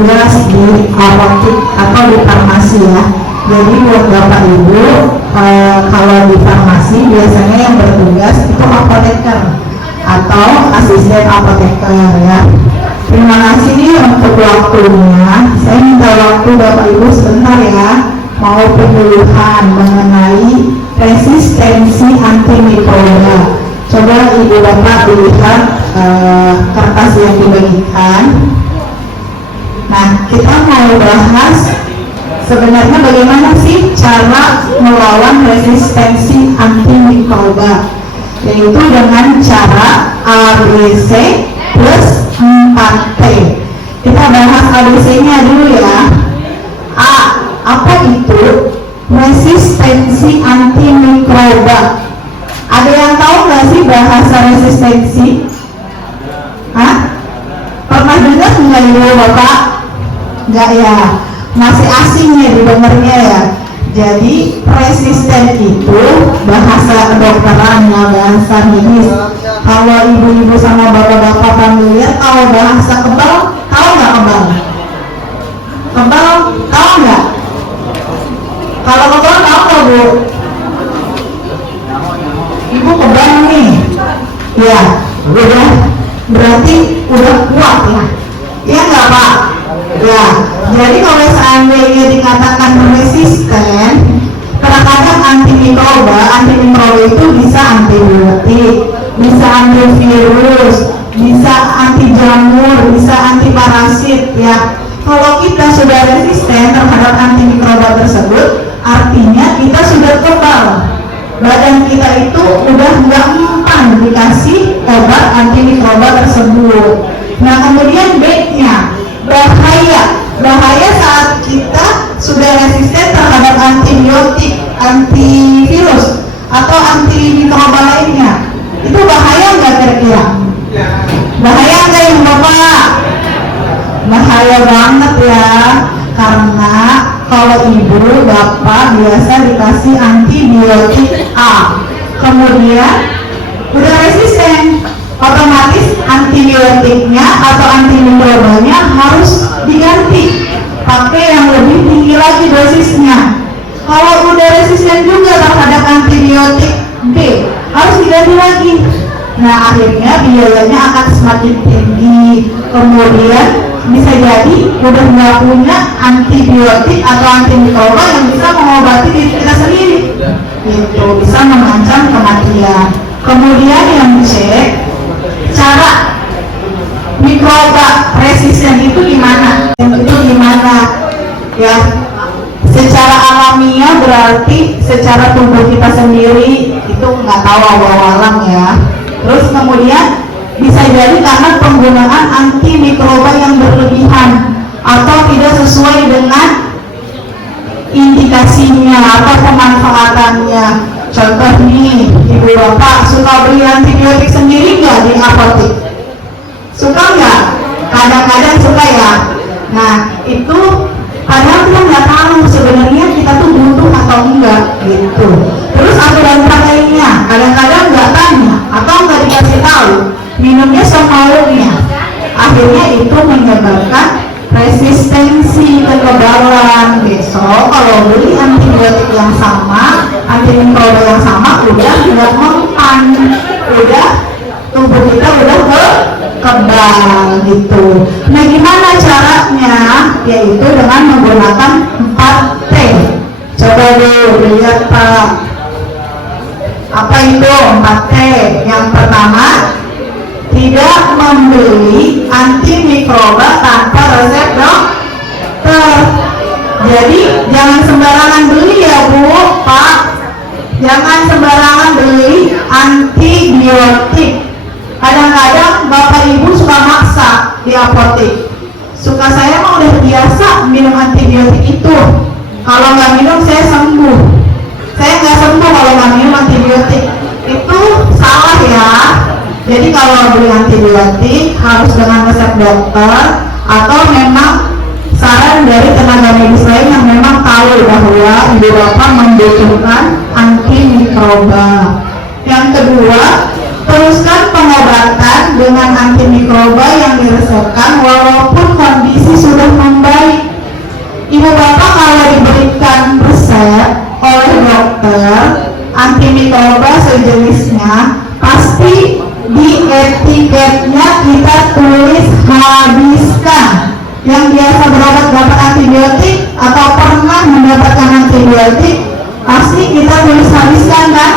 bertugas di apotek atau di farmasi ya. Jadi buat bapak ibu, kalau di farmasi biasanya yang bertugas itu apoteker atau asisten apoteker ya. Terima kasih nih untuk waktunya. Saya minta waktu bapak ibu sebentar ya, mau penyuluhan mengenai resistensi antimikroba. Coba ibu bapak lihat kertas yang dibagikan. Nah, kita mau bahas sebenarnya bagaimana sih cara melawan resistensi antimikroba, yaitu dengan cara ABC plus 4T. Kita bahas ABC-nya dulu ya. A, apa itu resistensi antimikroba? Ada yang tahu nggak sih bahasa resistensi? Hah? Pernah dengar nggak ibu bapak? Nggak ya? Masih asing ya didengarnya ya. Jadi resisten itu bahasa kedokteran ya, bahasa medis. Kalau ibu-ibu sama bapak-bapak familiar tahu bahasa kebal, tahu nggak kebal? Kebal tahu nggak? Kalau kebal tahu nggak bu? Ibu kebal nih, ya udah berarti udah kuat ya, ya nggak pak? Ya, jadi kalau seandainya dikatakan resisten, terkadang antimikroba itu bisa antibiotik, bisa antivirus, bisa anti jamur, bisa anti parasit ya. Kalau kita sudah resisten terhadap antimikroba tersebut, artinya kita sudah kebal. Badan kita itu udah nggak mempan dikasih obat antimikroba tersebut. Nah kemudian B-nya, bahaya saat kita sudah resisten terhadap antibiotik, antivirus atau antimikroba lainnya. Itu bahaya nggak kira-kira? Bahaya nggak ya bapak? Bahaya banget ya, karena kalau ibu bapak biasa dikasih antibiotik A, kemudian udah resisten, otomatis antibiotiknya atau antimikrobanya harus diganti pakai yang lebih tinggi lagi dosisnya. Kalau udah resisten juga terhadap antibiotik B, harus diganti lagi. Nah akhirnya biayanya akan semakin tinggi, kemudian bisa jadi udah nggak punya antibiotik atau antimikroba yang bisa mengobati diri kita sendiri, itu bisa mengancam kematian. Kemudian yang C, cara mikroba resisten itu gimana? Itu gimana? Ya, secara alamiah berarti secara tubuh kita sendiri itu nggak tahu awal-awalang ya. Terus kemudian bisa jadi karena penggunaan antimikroba yang berlebihan atau tidak sesuai dengan indikasinya atau pemanfaatannya. Contoh nih, ibu bapak suka beli antibiotik sendiri nggak di apotek? Suka nggak? Kadang-kadang suka ya. Nah itu padahal kita nggak tahu sebenarnya kita tuh butuh atau enggak gitu. Terus aturan pakainya kadang-kadang nggak tanya atau nggak dikasih tahu, minumnya semaunya. Akhirnya itu menyebabkan resistensi, kekebalan. Besok kalau beli antibiotik yang sama, antimikroba yang sama, udah nggak mempan, udah tubuh kita udah kebal gitu. Nah gimana caranya? Yaitu dengan menggunakan 4T. Coba dulu lihat pak, apa itu 4T? Yang pertama, tidak membeli antimikroba tanpa resep dokter. Jadi jangan sembarangan beli ya bu, pak. Jangan sembarangan beli antibiotik. Kadang-kadang bapak ibu suka maksa di apotek. Suka saya mah udah biasa minum antibiotik itu. Kalau nggak minum saya sembuh. Saya nggak sembuh kalau nggak minum antibiotik. Itu salah ya. Jadi kalau beli antibiotik harus dengan resep dokter atau memang saran dari tenaga medis lain yang memang tahu bahwa ibu bapak membutuhkan antimikroba. Yang kedua, Teruskan pengobatan dengan antimikroba yang diresepkan walaupun kondisi sudah membaik. Ibu bapak kalau diberikan resep oleh dokter antimikroba sejenisnya, pasti di etiketnya kita tulis habiskan. Yang biasa berobat dapat antibiotik atau pernah mendapatkan antibiotik, pasti kita tulis habiskan kan?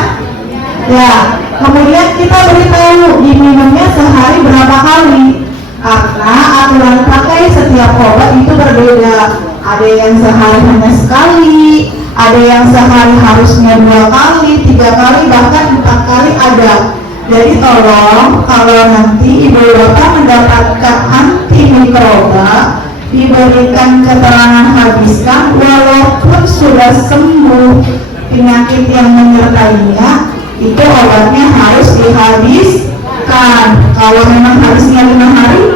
Ya, kemudian kita beritahu diminumnya sehari berapa kali, karena aturan pakai setiap obat itu berbeda. Ada yang sehari hanya sekali, ada yang sehari harusnya 2 kali, 3 kali, bahkan 4 kali ada. Jadi tolong kalau nanti ibu bapak mendapatkan antimikroba, diberikan keterangan habiskan walaupun sudah sembuh penyakit yang menyertainya, itu obatnya harus dihabiskan. Kalau memang harusnya 5 hari,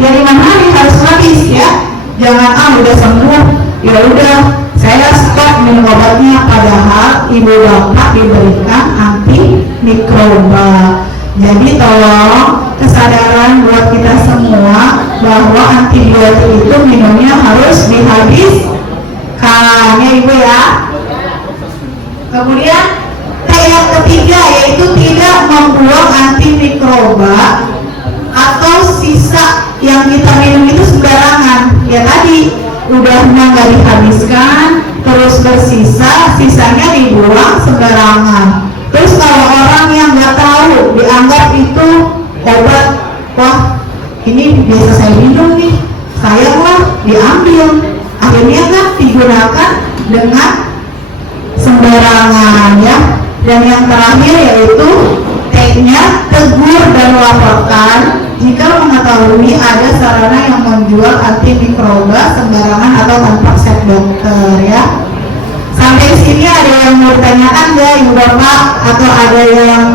ya 5 hari harus habis ya. Jangan udah sembuh, ya udah saya stop minum obatnya, padahal ibu bapak diberikan antimikroba. Jadi tolong kesadaran buat kita semua bahwa antibiotik itu minumnya harus dihabiskan ya ibu ya. Kemudian yang ketiga yaitu tidak membuang antimikroba atau sisa yang kita minum itu sembarangan. Ya tadi udahnya nggak dihabiskan, terus bersisa, sisanya dibuang sembarangan. Terus kalau orang yang nggak tahu dianggap itu obat, wah ini biasa saya minum nih, sayang lah diambil, akhirnya kan digunakan dengan sembarangan ya. Dan yang terakhir yaitu T-nya tegur dan laporkan jika mengetahui ada sarana yang menjual antimikroba sembarangan atau tanpa resep dokter ya. Sampai sini ada yang mau ditanyakan nggak ibu bapak, atau ada yang